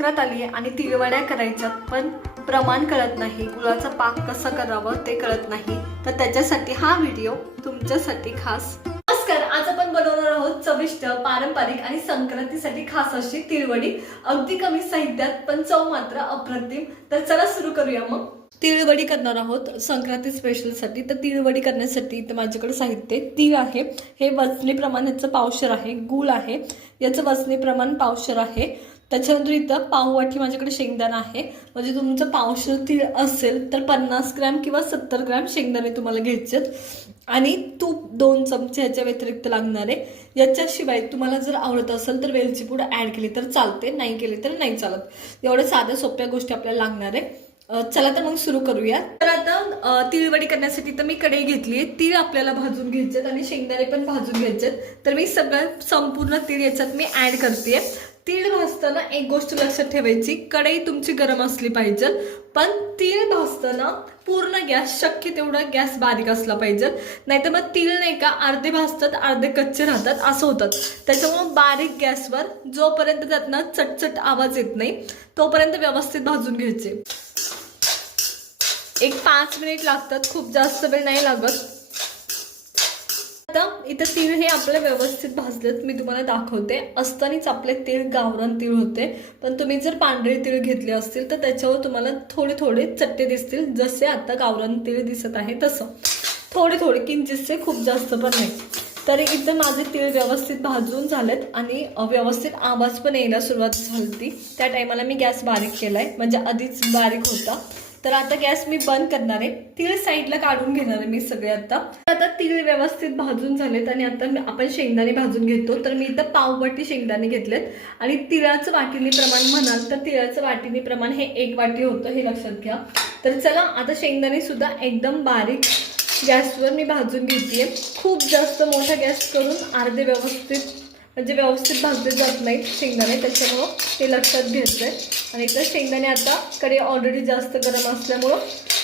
संक्रांत आली आहे आणि तिळवड्या करायच्यात, पण प्रमाण कळत नाही, गुळाचा पाक कसा करावं ते कळत नाही. तर त्याच्यासाठी हा व्हिडिओ तुमच्यासाठी खास. नमस्कार, आज आपण बनवणार आहोत चविष्ट, पारंपरिक आणि संक्रांतीसाठी खास अशी तिळवडी. अगदी कमी साहित्यात पण चव मात्र अप्रतिम. तर चला सुरू करूया मग. तिळवडी करणार आहोत संक्रांती स्पेशलसाठी. तर तिळवडी करण्यासाठी इथं माझ्याकडे साहित्य तीळ आहे, हे वजनी प्रमाणाचं पावशेर आहे. गूळ आहे, याचं वजनी प्रमाण पावशेर आहे. त्याच्यानंतर इथं पाववाटी माझ्याकडे शेंगदाणा आहे. म्हणजे तुमचं पावशेर तीळ असेल तर 50 ग्रॅम किंवा 70 ग्रॅम शेंगदाणे तुम्हाला घ्यायचेत. आणि तूप 2 चमचे ह्याच्या व्यतिरिक्त लागणार आहे. याच्याशिवाय तुम्हाला जर आवडत असेल तर वेलची पूड ॲड केली तर चालते, नाही केली तर नाही चालत. एवढ्या साध्या सोप्या गोष्टी आपल्याला लागणार आहे. चला तर मग सुरू करूया. तर आता तिळवडी करण्यासाठी तर मी कढई घेतली. तीळ आपल्याला भाजून घ्यायचेत आणि शेंगदाणे पण भाजून घ्यायचेत. तर मी सगळं संपूर्ण तीळ याच्यात मी ऍड करते. तीळ भाजताना एक गोष्ट लक्षात ठेवायची, कढई तुमची गरम असली पाहिजे, पण तीळ भाजताना पूर्ण गॅस, शक्य तेवढा गॅस बारीक असला पाहिजे. नाहीतर मग तीळ नाही का अर्धे भाजतात अर्धे कच्चे राहतात असं होतात. त्याच्यामुळे बारीक गॅसवर जोपर्यंत त्यातनं चटचट आवाज येत नाही तोपर्यंत व्यवस्थित भाजून घ्यायचे. एक 5 मिनिट लागतात, खूप जास्त वेळ नाही लागत. आता इथं तीळ हे आपले व्यवस्थित भाजलेत, मी तुम्हाला दाखवते. असतानाच आपले तीळ गावरान तीळ होते, पण तुम्ही जर पांढरे तीळ घेतले असतील तर त्याच्यावर तुम्हाला थोडे थोडे चट्टे दिसतील, जसे आता गावरान तीळ दिसत आहे तसं. थोडे थोडे किंचितसे, खूप जास्त पण नाही. तरी इथं माझे तीळ व्यवस्थित भाजून झालेत आणि व्यवस्थित आवाज पण यायला सुरुवात झाली. त्या टायमाला मी गॅस बारीक केलाय, म्हणजे आधीच बारीक होता. तर आता गॅस मी बंद करणार आहे. तीळ साईडला काढून घेणार आहे मी सगळे. आता तीळ व्यवस्थित भाजून झालेत आणि आता आपण शेंगदाणे भाजून घेतो. तर मी इथं पाववाटी शेंगदाणे घेतलेत आणि तिळाचं वाटीने प्रमाण म्हणाल तर तिळाचं वाटीने प्रमाण हे 1 वाटी होतं, हे लक्षात घ्या. तर चला आता शेंगदाणे सुद्धा एकदम बारीक गॅसवर मी भाजून घेते. खूप जास्त मोठा गॅस करून अर्धे व्यवस्थित भाजले जात नाहीत शेंगदाणे, त्याच्यामुळं ते लक्षात घ्यायचंय. आणि इथं शेंगदाणे आता कढई ऑलरेडी जास्त गरम असल्यामुळं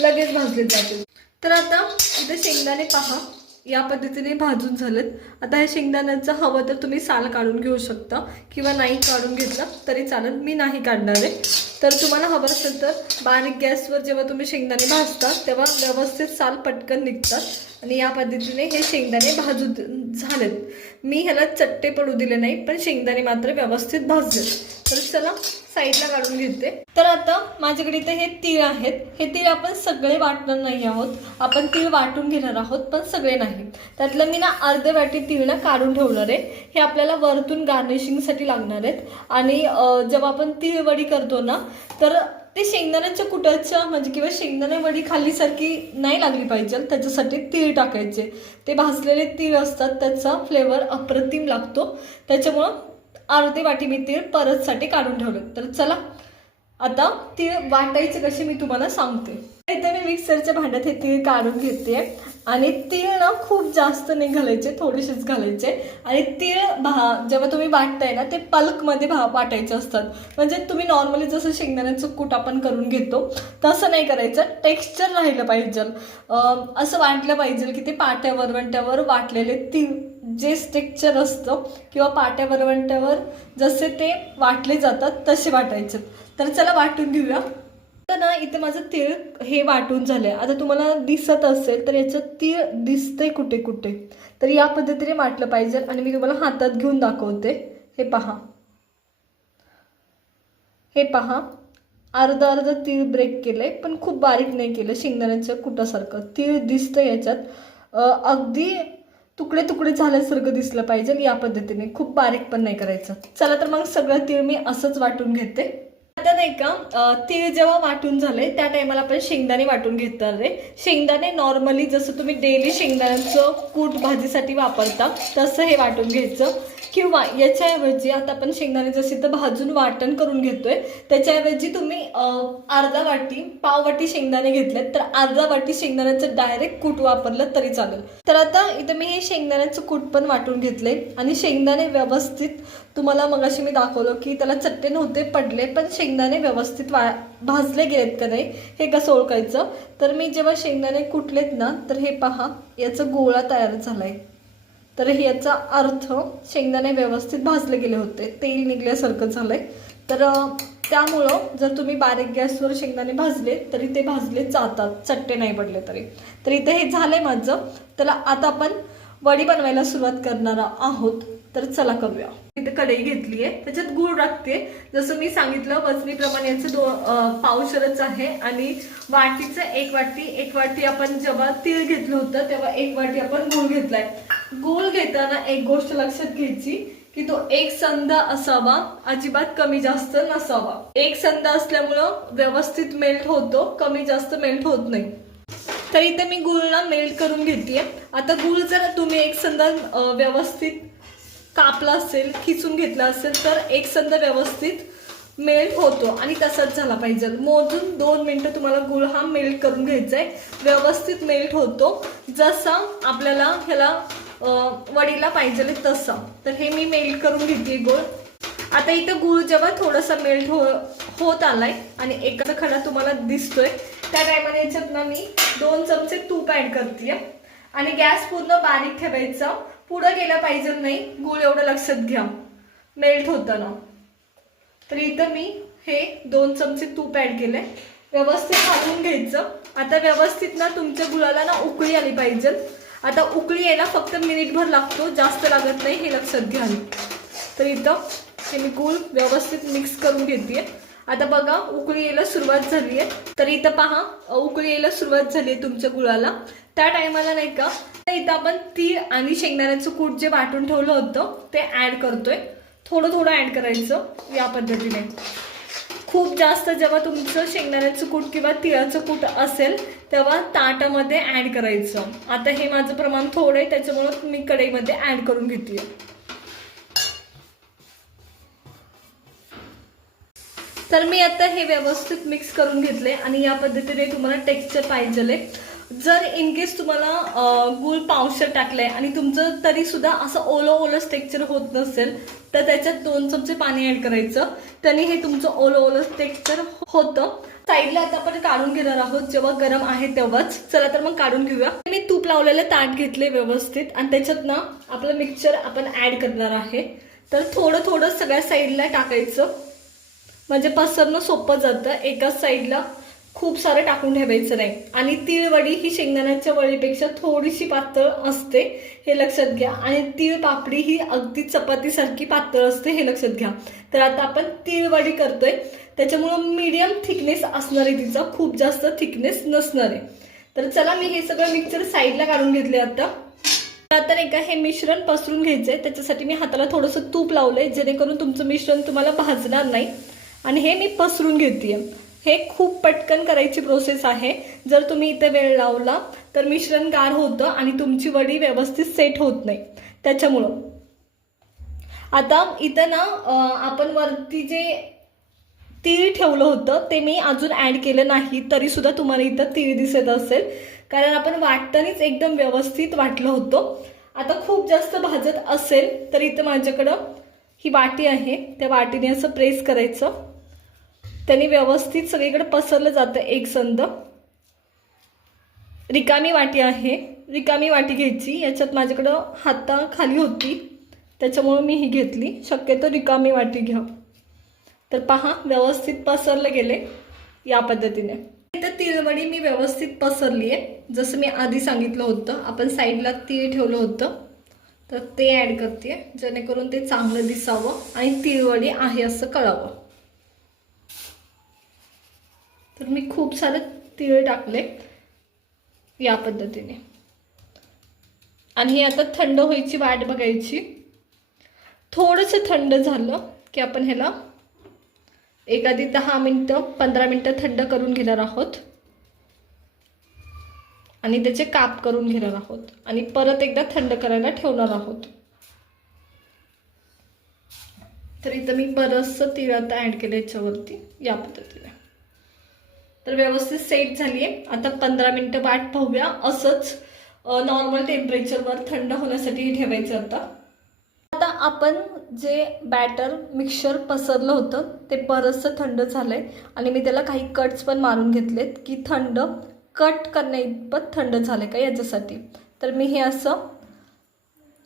लगेच भाजले जातील. तर आता इथं शेंगदाणे पहा या पद्धतीने भाजून झालेत. आता हे शेंगदाण्याचं हवं तर तुम्ही साल काढून घेऊ शकता किंवा नाही काढून घेतला तरी चालेल, मी नाही काढणार आहे. तर तुम्हाला हवं असेल तर बारीक गॅसवर जेव्हा तुम्ही शेंगदाणे भाजता तेव्हा व्यवस्थित साल पटकन निघतात. आणि या पद्धतीने हे शेंगदाणे भाजून झालेत. मी ह्याला चट्टे पडू दिले नाही, पण शेंगदाणे मात्र व्यवस्थित भाजले. तर चला साईडला काढून घेते. तर आता माझ्याकडे इथे हे तीळ आहेत. हे तीळ आपण सगळे वाटणार नाही आहोत, आपण तीळ वाटून घेणार आहोत पण सगळे नाही. त्यातलं मी अर्धे वाटी तीळ काढून ठेवणार आहे. हे आपल्याला वरतून गार्निशिंगसाठी लागणार आहेत. आणि जेव्हा आपण तीळ वडी करतो ना, तर ते शेंगदाण्याच्या कुटाच्या म्हणजे किंवा शेंगदाणे वडी खाल्लीसारखी नाही लागली पाहिजे, त्याच्यासाठी तीळ टाकायचे. ते भाजलेले तीळ असतात, त्याचा फ्लेवर अप्रतिम लागतो. त्याच्यामुळं अर्धे वाटी मी तीळ परतसाठी काढून ठेवले. तर चला आता तीळ वाटायचे कसे मी तुम्हाला सांगते. इथे मी मिक्सरच्या भांड्यात हे तीळ काढून घेते. आणि तीळ ना खूप जास्त नाही घालायचे, थोडेसेच घालायचे. आणि तीळ जेव्हा तुम्ही वाटताय ना ते पल्कमध्ये वाटायचे असतात. म्हणजे तुम्ही नॉर्मली जसं शेंगदाण्याचं कूट आपण करून घेतो तसं नाही करायचं, टेक्स्चर राहिलं पाहिजे. असं वाटलं पाहिजे की ते पाट्या वरवंट्यावर वाटलेले तीळ जे टेक्स्चर असतं किंवा पाट्या वरवंट्यावर जसे ते वाटले जातात तसे वाटायचे. तर चला वाटून घेऊया. तर ना इथे माझं तीळ हे वाटून झालंय. आता तुम्हाला दिसत असेल तर याचं तीळ दिसतंय कुठे कुठे, तर या पद्धतीने वाटलं पाहिजे. आणि मी तुम्हाला हातात घेऊन दाखवते. हे पहा अर्ध तीळ ब्रेक केलंय, पण खूप बारीक नाही केलं, शेंगदाण्याच्या कुटासारखं तीळ दिसतंय याच्यात. अगदी तुकडे तुकडे झाल्यासारखं दिसलं पाहिजे या पद्धतीने, खूप बारीक पण नाही करायचं. चला तर मग सगळं तीळ मी असंच वाटून घेते. आता नाही का तीळ जेव्हा वाटून झाले त्या टायमाला आपण शेंगदाणे वाटून घेणार आहे. शेंगदाणे नॉर्मली जसं तुम्ही डेली शेंगदाण्याचं कूट भाजीसाठी वापरता तसं हे वाटून घ्यायचं. किंवा याच्याऐवजी आता आपण शेंगदाणे जसे तर भाजून वाटण करून घेतोय, त्याच्याऐवजी तुम्ही अर्धा वाटी पाववाटी शेंगदाणे घेतलेत तर अर्धा वाटी शेंगदाण्याचं डायरेक्ट कूट वापरलं तरी चालेल. तर आता इथं मी हे शेंगदाण्याचं कूट पण वाटून घेतले. आणि शेंगदाणे व्यवस्थित, तुम्हाला मगाशी मी दाखवलं की त्याला चट्टे नव्हते पडले, पण शेंगदाणे व्यवस्थित भाजले गेलेत का नाही हे कसं ओळखायचं. तर मी जेव्हा शेंगदाणे कुटलेत ना, तर हे पहा याचं गोळा तयार झालाय. तर याचा अर्थ शेंगदाणे व्यवस्थित भाजले गेले होते, तेल निघल्यासारखं झालंय. तर त्यामुळं जर तुम्ही बारीक गॅसवर शेंगदाणे भाजले तरी ते भाजले जातात, चट्टे नाही पडले तरी. तर इथे हे झालंय माझं. तर आता आपण वडी बनवायला सुरुवात करणार आहोत. तर चला करूया. इथे कढई घेतली आहे, त्याच्यात गूळ टाकते. जसं मी सांगितलं वजनीप्रमाणे याचं पावशरच आहे. आणि वाटीचं एक वाटी आपण जेव्हा तीळ घेतलं होतं तेव्हा 1 वाटी आपण गूळ घेतलाय. गूळ घेताना एक गोष्ट लक्षात घ्यायची की तो एकसंध असावा, अजिबात कमी जास्त नसावा. एकसंध असल्यामुळं व्यवस्थित मेल्ट होतो, कमी जास्त मेल्ट होत नाही. तर इथे मी गूळला मेल्ट करून घेतेय. आता गूळ जर तुम्ही एकसंध व्यवस्थित कापला असेल, खिचून घेतला असेल तर एकसंध व्यवस्थित मेल्ट होतो आणि तसाच झाला पाहिजे. मोजून 2 मिनिटं तुम्हाला गूळ हा मेल्ट करून घ्यायचा आहे. व्यवस्थित मेल्ट होतो जसा आपल्याला ह्याला वडीला पाहिजे तसा. तर हे मी मेल्ट करून घेते गूळ. आता इथं गूळ जेव्हा थोडासा मेल्ट होत आलाय आणि एकाचा खडा तुम्हाला दिसतोय त्या टायमाने याच्यात ना मी 2 चमचे तूप ऍड करते. आणि गॅस पूर्ण बारीक ठेवायचा, पुढे गेला पाहिजे नाही. गूळ एवढं लक्षात घ्या मेल्ट होताना. तर इथं मी हे 2 चमचे तूप ऍड केले, व्यवस्थित हलवून घ्यायचं. आता व्यवस्थित ना तुमच्या गुळाला ना उकळी आली पाहिजे. आता उकळी यायला फक्त मिनिटभर लागतो, जास्त लागत नाही, हे लक्षात घ्या. तर इथं हे मी गूळ व्यवस्थित मिक्स करून घेते. आता बघा उकळी यायला सुरुवात झाली आहे. तर इथं पहा उकळी यायला सुरुवात झाली आहे तुमच्या गुळाला. त्या टायमाला नाही का इथं आपण तीळ आणि शेंगदाण्याचं कूट जे वाटून ठेवलं होतं ते ऍड करतोय. थोडं थोडं ऍड करायचं या पद्धतीने. खूप जास्त जेव्हा तुमचं शेंगदाण्याचं कूट किंवा तिळाचं कूट असेल तेव्हा ताटामध्ये ऍड करायचं. आता हे माझं प्रमाण थोडं आहे त्याच्यामुळे मी कढईमध्ये ऍड करून घेते. तर मी आता हे व्यवस्थित मिक्स करून घेतले आणि या पद्धतीने तुम्हाला टेक्स्चर पाहिजे. जर इन केस तुम्हाला गूळ पावशर टाकलंय आणि तुमचं तरी सुद्धा असं ओलं टेक्स्चर होत नसेल तर त्याच्यात 2 चमचे पाणी ऍड करायचं. त्याने हे तुमचं ओलं टेक्स्चर होतं. साईडला आता आपण काढून घेणार आहोत जेव्हा गरम आहे तेव्हाच. चला तर मग काढून घेऊया. मी तूप लावलेलं ताट घेतले व्यवस्थित आणि त्याच्यात ना आपलं मिक्सचर आपण ऍड करणार आहे. तर थोडं थोडं सगळ्या साईडला टाकायचं म्हणजे पसरणं सोपं जातं. एकाच साईडला खूप सारं टाकून ठेवायचं नाही. आणि तीळ वडी ही शेंगदाण्याच्या वडीपेक्षा थोडीशी पातळ असते हे लक्षात घ्या. आणि तीळ पापडी ही अगदी चपातीसारखी पातळ असते हे लक्षात घ्या. तर आता आपण तीळ वडी करतोय त्याच्यामुळं मीडियम थिकनेस असणार आहे तिचा, खूप जास्त थिकनेस नसणार आहे. तर चला मी हे सगळं मिक्सचर साईडला काढून घेतले. आता नाही का हे मिश्रण पसरून घ्यायचंय. त्याच्यासाठी मी हाताला थोडंसं तूप लावलंय जेणेकरून तुमचं मिश्रण तुम्हाला भाजणार नाही. आणि हे मी पसरून घेते. हे खूप पटकन करायची प्रोसेस आहे. जर तुम्ही इथे वेळ लावला तर मिश्रण गार होतं आणि तुमची वडी व्यवस्थित सेट होत नाही त्याच्यामुळं. आता इथं ना आपण वरती जे तीळ ठेवलं होतं ते मी अजून ऍड केलं नाही, तरी सुद्धा तुम्हाला इथं तीळ दिसत असेल कारण आपण वाटतानाच एकदम व्यवस्थित वाटलं होतं. आता खूप जास्त भाजत असेल तर इथं माझ्याकडं ही वाटी आहे, त्या वाटीने असं प्रेस करायचं. त्यांनी व्यवस्थित सगळीकडे पसरलं जातं एकसंध. रिकामी वाटी आहे, रिकामी वाटी घ्यायची. याच्यात माझ्याकडं हाताखाली होती त्याच्यामुळे मी ही घेतली. शक्यतो रिकामी वाटी घ्या. तर पहा व्यवस्थित पसरलं गेले या पद्धतीने. इथं तिळवडी मी व्यवस्थित पसरली आहे. जसं मी आधी सांगितलं होतं आपण साईडला तीळ ठेवलं होतं तर ते ऍड करते जेणेकरून ते चांगलं दिसावं आणि तिळवडी आहे असं कळावं. तर मी खूप सारे तीळ टाकले या पद्धतीने. आणि हे आता थंड व्हायची वाट बघायची. थोडंसं थंड झालं की आपण ह्याला एखादी 10 मिनिटं 15 मिनिटं थंड करून घेणार आहोत आणि त्याचे काप करून घेणार आहोत आणि परत एकदा थंड करायला ठेवणार आहोत. तर इथं मी बरंचसं तीळ आता ऍड केलं याच्यावरती या पद्धतीने. तर व्यवस्थित सेट झाली आहे. आता 15 मिनिटं वाट पाहूया. असंच नॉर्मल टेम्परेचरवर थंड होण्यासाठी ठेवायचं. आता आपण जे बॅटर मिक्सचर पसरलं होतं ते बरंचसं थंड झालंय आणि मी त्याला काही कट्स पण मारून घेतलेत की थंड कट करण्याइतपत थंड झाले का याच्यासाठी. तर मी हे असं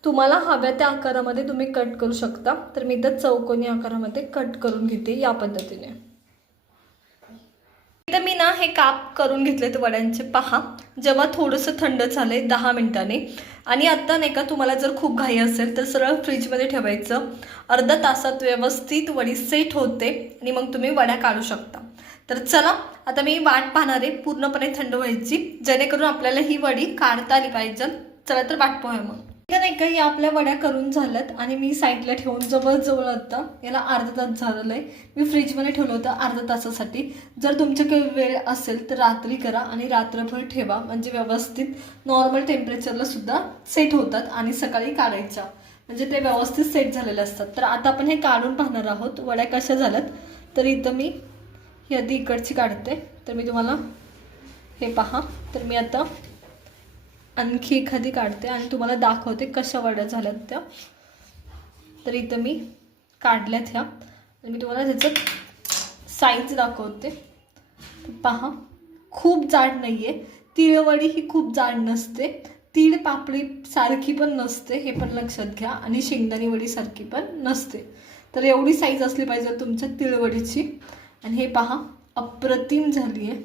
तुम्हाला हव्या त्या आकारामध्ये तुम्ही कट करू शकता. तर मी इथं चौकोनी आकारामध्ये कट करून घेते या पद्धतीने. ना हे काप करून घेतलेत वड्यांचे पहा. जेव्हा थोडंसं थंड झालंय 10 मिनिटांनी. आणि आता नाही का तुम्हाला जर खूप घाई असेल तर सरळ फ्रीजमध्ये ठेवायचं. अर्धा तासात व्यवस्थित वडी सेट होते आणि मग तुम्ही वड्या काढू शकता. तर चला आता मी वाट पाहणार आहे पूर्णपणे थंड व्हायची, जेणेकरून आपल्याला ही वडी काढता आली पाहिजे. चला तर वाट पाहूया मग. नाही का या आपल्या वड्या करून झाल्यात आणि मी साईडला ठेवून जवळजवळ आता याला अर्धा तास झालेला आहे. मी फ्रीजमध्ये ठेवलं होतं अर्धा तासासाठी. जर तुमच्याकडे वेळ असेल तर रात्री करा आणि रात्रभर ठेवा, म्हणजे व्यवस्थित नॉर्मल टेम्परेचरला सुद्धा सेट होतात आणि सकाळी काढायच्या म्हणजे ते व्यवस्थित सेट झालेले असतात. तर आता आपण हे काढून पाहणार आहोत वड्या कशा झाल्यात. तर इथं मी ही आधी इकडची काढते. तर मी तुम्हाला हे पहा. तर मी आता आणखी एखादी काढते आणि तुम्हाला दाखवते कशा वड्या झाल्यात त्या. तर इथं मी काढल्यात ह्या आणि मी तुम्हाला त्याचं साईज दाखवते. पहा खूप जाड नाही आहे. तिळवडी ही खूप जाड नसते, तीळ पापडी सारखी पण नसते, हे पण लक्षात घ्या. आणि शेंगदाणी वडी सारखी पण नसते. तर एवढी साईज असली पाहिजे तुमच्या तिळवडीची. आणि हे पहा अप्रतिम झाली आहे.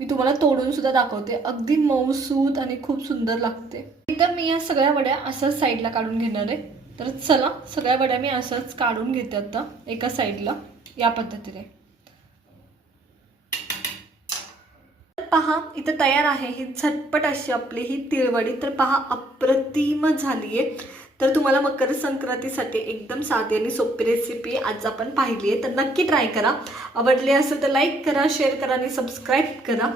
मी तुम्हाला तोडून सुद्धा दाखवते. अगदी मऊसूत आणि खूप सुंदर लागते. इथं मी या सगळ्या वड्या अशाच साईडला काढून घेणार आहे. तर चला सगळ्या वड्या मी अशाच काढून घेते आता एका साईडला या पद्धतीने. पहा इथं तयार आहे ही झटपट अशी आपली ही तिळवडी. तर पहा अप्रतिम झाली आहे. तर तुम्हाला मकर संक्रांतीसाठी एकदम साधी आणि सोपी रेसिपी आज आपण पाहिली आहे. तर नक्की ट्राय करा. आवडली असेल तर लाईक करा, शेअर करा आणि सबस्क्राईब करा.